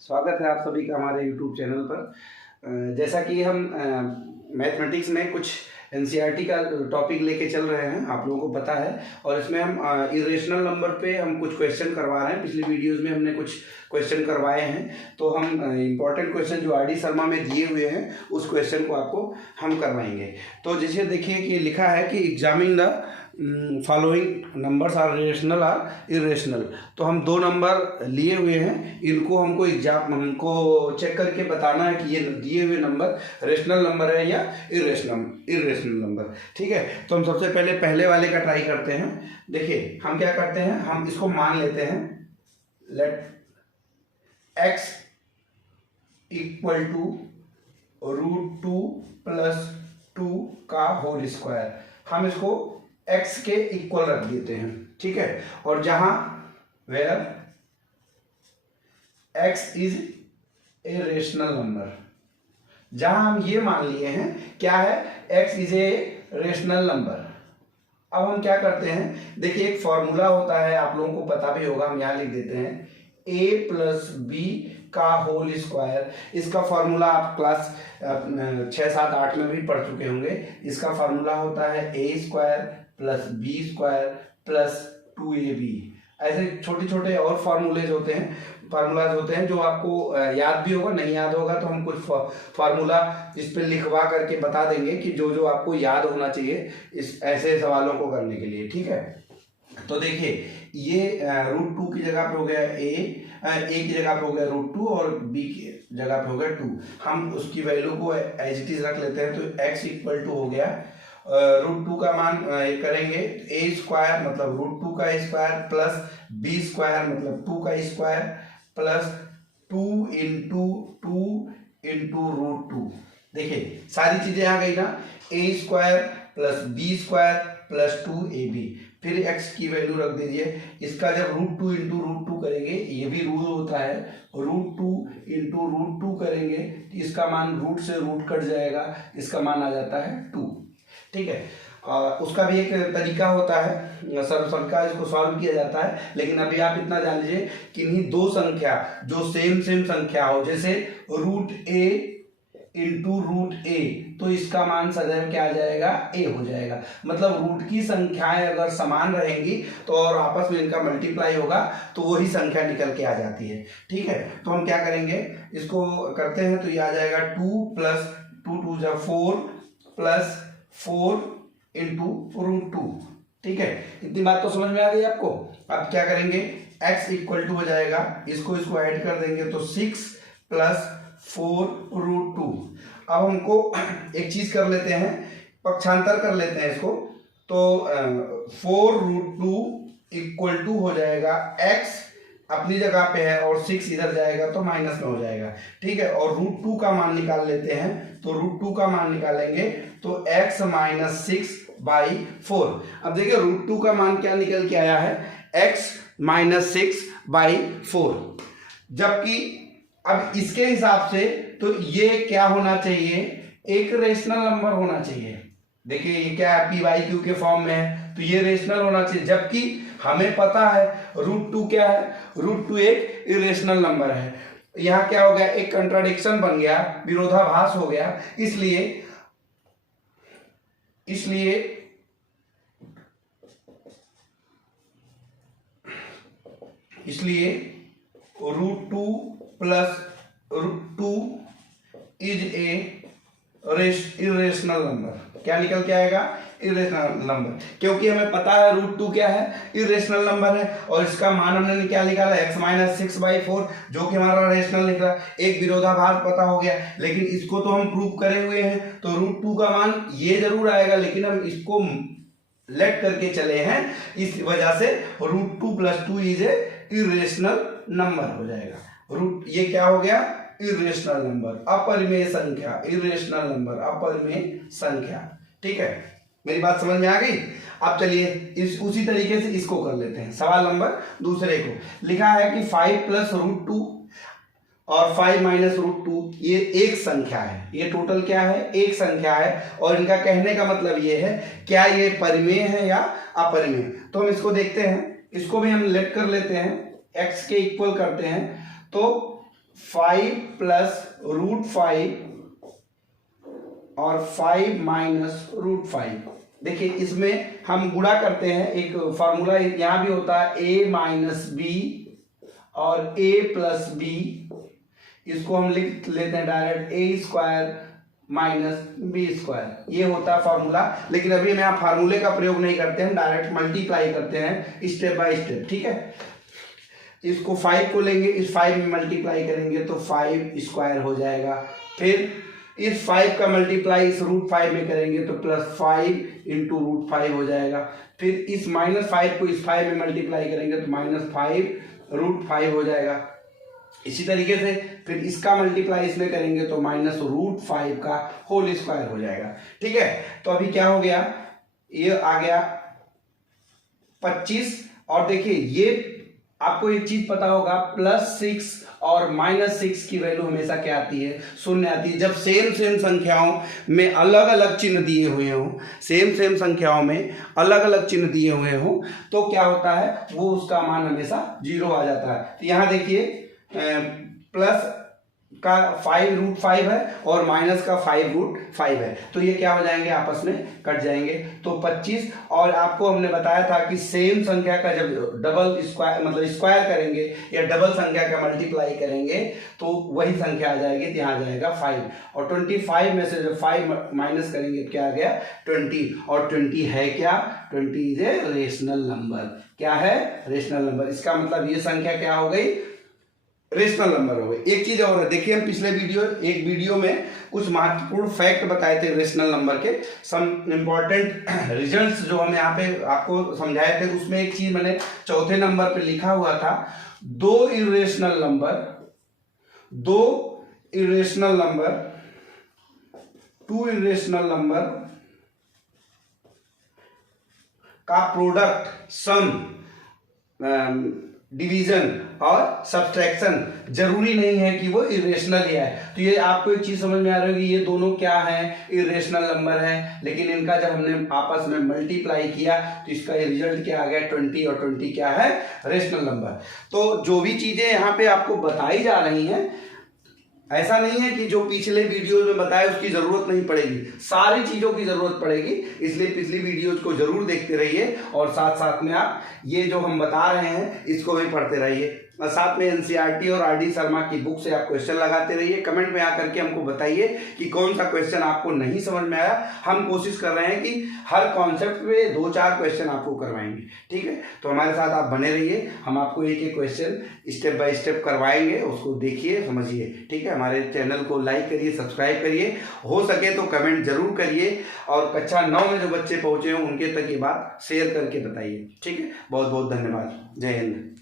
स्वागत है आप सभी का हमारे YouTube चैनल पर। जैसा कि हम मैथमेटिक्स में कुछ एनसीईआरटी का टॉपिक लेके चल रहे हैं, आप लोगों को पता है। और इसमें हम इरेशनल नंबर पे हम कुछ क्वेश्चन करवा रहे हैं। पिछली वीडियोस में हमने कुछ क्वेश्चन करवाए हैं, तो हम इम्पॉर्टेंट क्वेश्चन जो आर डी शर्मा में दिए हुए हैं उस क्वेश्चन को आपको हम करवाएंगे। तो जैसे देखिए कि लिखा है कि examine the following numbers are rational or irrational. तो हम दो नंबर लिए हुए हैं, इनको हमको चेक करके बताना है कि ये दिए हुए नंबर रेशनल नंबर है या इरेशनल नंबर। ठीक है, तो हम सबसे पहले वाले का ट्राई करते हैं। देखिए हम क्या करते हैं, हम इसको मान लेते हैं लेट x इक्वल टू √2 + 2 का होल स्क्वायर। हम इसको x के इक्वल रख देते हैं, ठीक है। और जहां where x is a rational number, जहां हम ये मान लिए हैं क्या है, x is a rational number. अब हम क्या करते हैं, देखिए एक फॉर्मूला होता है, आप लोगों को पता भी होगा, हम यहां लिख देते हैं a + b का होल स्क्वायर। इसका फॉर्मूला आप क्लास 6, 7, 8 में भी पढ़ चुके होंगे। इसका फॉर्मूला होता है a² + b² + 2ab। ऐसे छोटे छोटे और फार्मूलाज होते हैं जो आपको याद भी होगा, नहीं याद होगा तो हम कुछ फार्मूला इस पे लिखवा करके बता देंगे कि जो जो आपको याद होना चाहिए इस ऐसे सवालों को करने के लिए, ठीक है। तो देखिए ये √2 की जगह पे हो गया a की जगह पे हो गया √2 और b की जगह पे हो गया 2। हम उसकी वैल्यू को एज इट इज रख लेते हैं, तो x इक्वल टू हो गया √2 का मान करेंगे a² मतलब √2 का स्क्वायर प्लस b² मतलब 2 का स्क्वायर प्लस 2 × 2 × √2। देखिए सारी चीजें आ गई ना, a² + b² + 2ab। फिर x की वैल्यू रख दीजिए। इसका जब √2 × √2 करेंगे, ये भी रूल होता है, √2 × √2 करेंगे इसका मान रूट से रूट कट जाएगा, इसका मान आ जाता है 2, ठीक है। उसका भी एक तरीका होता है, सबका इसको सॉल्व किया जाता है। लेकिन अभी आप इतना जान लीजिए कि इन्हीं दो संख्या जो सेम संख्या हो, जैसे √a × √a, तो इसका मान सदैव क्या आ जाएगा, a हो जाएगा। मतलब रूट की संख्याएं अगर समान रहेंगी तो और आपस में इनका मल्टीप्लाई होगा तो वही संख्या निकल के आ जाती है, ठीक है। तो हम क्या करेंगे, इसको करते हैं तो ये आ जाएगा 2 + 2 × 2 = 4 + 4 × √2, ठीक है। इतनी बात तो समझ में आ गई आपको। अब क्या करेंगे, x इक्वल टू हो जाएगा, इसको ऐड कर देंगे तो 6 + 4 √2। अब हमको एक चीज कर लेते हैं, पक्षांतर कर लेते हैं इसको, तो 4 √2 इक्वल टू हो जाएगा x अपनी जगह पे है और 6 इधर जाएगा तो माइनस में हो जाएगा, ठीक है। और √2 का मान निकाल लेते हैं, तो √2 का मान निकालेंगे तो x - 6/4। अब देखिए √2 का मान क्या निकल के आया है, x - 6/4। जबकि अब इसके हिसाब से तो ये क्या होना चाहिए, एक रेशनल नंबर होना चाहिए। देखिए ये क्या है, p/q के फॉर्म में है, तो ये रेशनल होना चाहिए। जबकि हमें पता है √2 क्या है, √2 एक इरेशनल नंबर है। यहाँ क्या हो गया, एक कंट्राडिक्शन बन गया, विरोधाभास हो गया। इसलिए √2 + √2 इज ए इरेशनल नंबर। क्या निकल के आएगा, इरेशनल नंबर, क्योंकि हमें पता है √2 क्या है, इरेशनल नंबर है। और इसका मान हमने क्या निकाला, x - 6/4, जो कि हमारा रेशनल निकला। एक विरोधाभास पता हो गया, लेकिन इसको तो हम प्रूव करे हुए हैं, तो √2 का मान ये जरूर आएगा, लेकिन हम इसको लेट करके चले हैं, इस वजह से √2 + 2 इज ए इरेशनल नंबर हो जाएगा। ये क्या हो गया, इरेशनल नंबर, अपरिमेय संख्या, इरेशनल नंबर, अपरिमेय संख्या, ठीक है। मेरी बात समझ में आ गई। अब चलिए उसी तरीके से इसको कर लेते हैं। सवाल नंबर दूसरे को लिखा है कि 5 + √2 और 5 - √2 ये एक संख्या है। ये टोटल क्या है, एक संख्या है। और इनका कहने का मतलब ये है, क्या ये परिमेय है या अपरिमेय। तो हम इसको देखते हैं, इसको भी हम लेट कर लेते हैं, x के इक्वल करते हैं। तो 5 प्लस √5 और 5 माइनस √5। देखिए इसमें हम गुणा करते हैं, एक फॉर्मूला यहां भी होता है a माइनस बी और a प्लस बी, इसको हम लिख लेते हैं डायरेक्ट a² माइनस b², ये होता है फॉर्मूला। लेकिन अभी हम यहाँ फार्मूले का प्रयोग नहीं करते हैं, डायरेक्ट मल्टीप्लाई करते हैं स्टेप बाय स्टेप, ठीक है। इसको 5 को लेंगे, इस 5 में मल्टीप्लाई करेंगे तो 5² हो जाएगा। फिर इस 5 का मल्टीप्लाई इस √5 में करेंगे तो +5 इंटू √5 हो जाएगा। फिर इस -5 को इस 5 में मल्टीप्लाई करेंगे तो -5 √5 हो जाएगा। इसी तरीके से फिर इसका मल्टीप्लाई इसमें करेंगे तो -√5 का होल स्क्वायर हो जाएगा, ठीक है। तो अभी क्या हो गया, ये आ गया 25। और देखिए ये आपको एक चीज पता होगा, +6 और -6 की वैल्यू हमेशा क्या आती है, शून्य आती है। जब सेम संख्याओं में अलग अलग चिन्ह दिए हुए हों, सेम संख्याओं में अलग अलग चिन्ह दिए हुए हों तो क्या होता है, वो उसका मान हमेशा 0 आ जाता है। तो यहाँ देखिए प्लस का 5√5 है और माइनस का 5√5 है, तो ये क्या हो जाएंगे, आपस में कट जाएंगे। तो 25, और आपको हमने बताया था कि सेम संख्या का जब डबल स्क्वायर मतलब स्क्वायर करेंगे या डबल संख्या का मल्टीप्लाई करेंगे तो वही संख्या आ जाएगी, तो यहाँ आ जाएगा 5। और 25 में से जब 5 माइनस करेंगे क्या आ गया, 20। और 20 है क्या, 20 इज ए रेशनल नंबर। क्या है, रेशनल नंबर। इसका मतलब ये संख्या क्या हो गई, रेशनल नंबर हो गई। एक चीज और है, देखिए हम पिछले एक वीडियो में कुछ महत्वपूर्ण फैक्ट बताए थे रेशनल नंबर के, सम इंपॉर्टेंट रिजल्ट्स जो हम यहाँ पे आपको समझाए थे। उसमें एक चीज मैंने चौथे नंबर पे लिखा हुआ था, दो irrational number, two irrational number का प्रोडक्ट, सम, डिवीजन और सब्सट्रैक्शन जरूरी नहीं है कि वो इरेशनल ही है। तो ये आपको एक चीज समझ में आ रही होगी, ये दोनों क्या हैं, इरेशनल नंबर हैं, लेकिन इनका जब हमने आपस में मल्टीप्लाई किया तो इसका रिजल्ट क्या आ गया, 20। और 20 क्या है, रेशनल नंबर। तो जो भी चीजें यहाँ पे आपको बताई जा रही हैं, ऐसा नहीं है कि जो पिछले वीडियो में बताया उसकी जरूरत नहीं पड़ेगी, सारी चीजों की जरूरत पड़ेगी। इसलिए पिछली वीडियोज को जरूर देखते रहिए और साथ साथ में आप ये जो हम बता रहे हैं इसको भी पढ़ते रहिए। और साथ में एनसीईआरटी और आरडी शर्मा की बुक से आप क्वेश्चन लगाते रहिए। कमेंट में आकर के हमको बताइए कि कौन सा क्वेश्चन आपको नहीं समझ में आया। हम कोशिश कर रहे हैं कि हर कॉन्सेप्ट पे 2-4 क्वेश्चन आपको करवाएंगे, ठीक है। तो हमारे साथ आप बने रहिए, हम आपको एक एक क्वेश्चन स्टेप बाय स्टेप करवाएंगे, उसको देखिए, समझिए, ठीक है। हमारे चैनल को लाइक करिए, सब्सक्राइब करिए, हो सके तो कमेंट जरूर करिए, और कक्षा 9 में जो बच्चे पहुंचे हैं उनके तक ये बात शेयर करके बताइए, ठीक है। बहुत बहुत धन्यवाद। जय हिंद।